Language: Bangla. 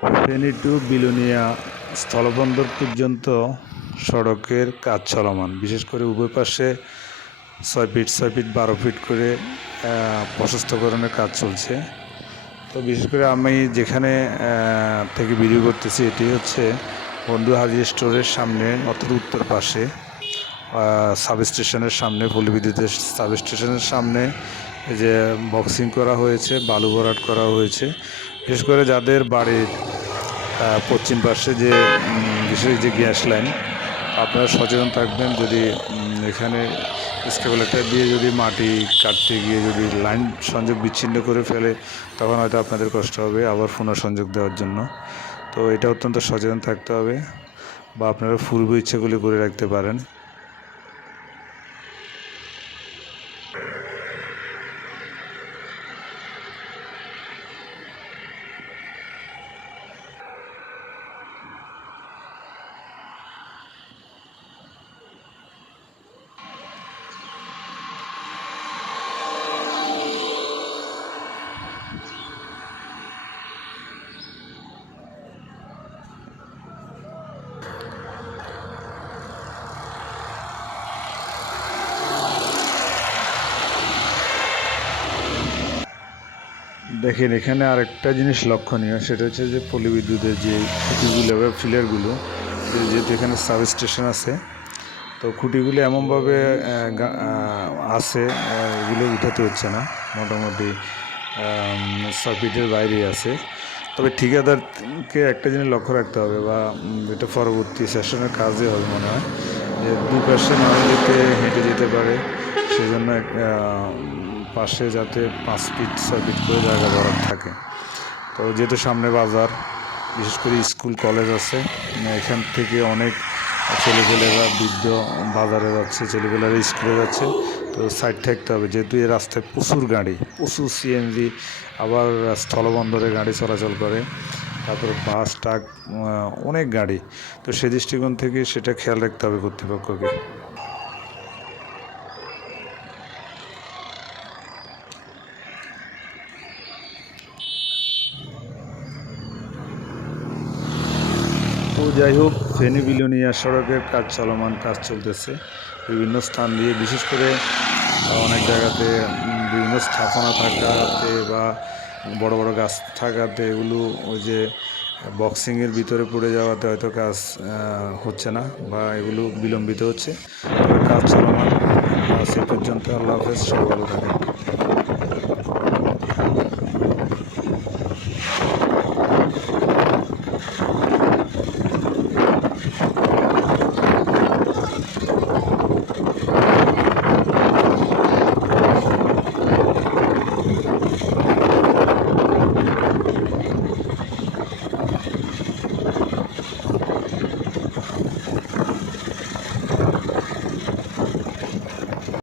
ফেনী টু বিলোনিয়া স্থলবন্দর পর্যন্ত সড়কের কাজ চলমান। বিশেষ করে উভয় পাশে ছয় ফিট ছয় ফিট, বারো ফিট করে প্রশস্তকরণের কাজ চলছে। তো বিশেষ করে আমি যেখানে থেকে ভিডিও করতেছি, এটি হচ্ছে বন্ধু হাজির স্টোরের সামনে, অর্থাৎ উত্তর পাশে সাব স্টেশনের সামনে পল্লী বিদ্যুতের সাব স্টেশনের সামনে যে বক্সিং করা হয়েছে, বালু ভরাট করা হয়েছে। বিশেষ করে যাদের বাড়ির পশ্চিম পাশে যে বিশেষ যে গ্যাস লাইন, আপনারা সচেতন থাকবেন যদি এখানে স্কেবলেটার দিয়ে যদি মাটি কাটতে গিয়ে যদি লাইন সংযোগ বিচ্ছিন্ন করে ফেলে, তখন হয়তো আপনাদের কষ্ট হবে আবার পুনঃসংযোগ দেওয়ার জন্য। তো এটা অত্যন্ত সচেতন থাকতে হবে বা আপনারা পূর্ব ইচ্ছেগুলি করে রাখতে পারেন। দেখেন, এখানে আরেকটা জিনিস লক্ষণীয়, সেটা হচ্ছে যে পল্লী বিদ্যুতের যে খুঁটিগুলো বা ফিলারগুলো যেহেতু এখানে সাব স্টেশন আছে, তো খুঁটিগুলো এমনভাবে আছে এগুলো উঠাতে হচ্ছে না, মোটামুটি সার্কিটের বাইরে আছে। তবে ঠিকাদারকে একটা জিনিস লক্ষ্য রাখতে হবে, বা এটা পরবর্তী সেশনের কাজে হবে মনে হয়, যে দুপাশে মানুষ যাতে হেঁটে যেতে পারে, সেজন্য পাশে যাতে পাঁচ ফিট ছয় ফিট করে জায়গা বরাদ থাকে। তো যেহেতু সামনে বাজার, বিশেষ করে স্কুল, কলেজ আছে এখান থেকে অনেক ছেলেপেলেরা, বৃদ্ধ বাজারে যাচ্ছে, ছেলেপেলেরা স্কুলে যাচ্ছে, তো সাইড থাকতে হবে। যেহেতু এই রাস্তায় প্রচুর গাড়ি, প্রচুর সিএনজি আবার স্থলবন্দরে গাড়ি চলাচল করে, তারপরে বাস, ট্রাক অনেক গাড়ি। তো সে দৃষ্টিকোণ থেকে সেটা খেয়াল রাখতে হবে কর্তৃপক্ষকে। তো যাই হোক, ফেনী বিলোনিয়া সড়কের কাজ চলমান, কাজ চলতেছে। বিভিন্ন স্থান দিয়ে, বিশেষ করে অনেক জায়গাতে বিভিন্ন স্থাপনা থাকাতে বা বড় বড় গাছ থাকাতে এগুলো ওই যে বক্সিংয়ের ভিতরে পড়ে যাওয়াতে হয়তো কাজ হচ্ছে না বা এগুলো বিলম্বিত হচ্ছে। তবে কাজ চলমান। সে পর্যন্ত আল্লাহ হাফেজ, সবাই ভালো থাকেন।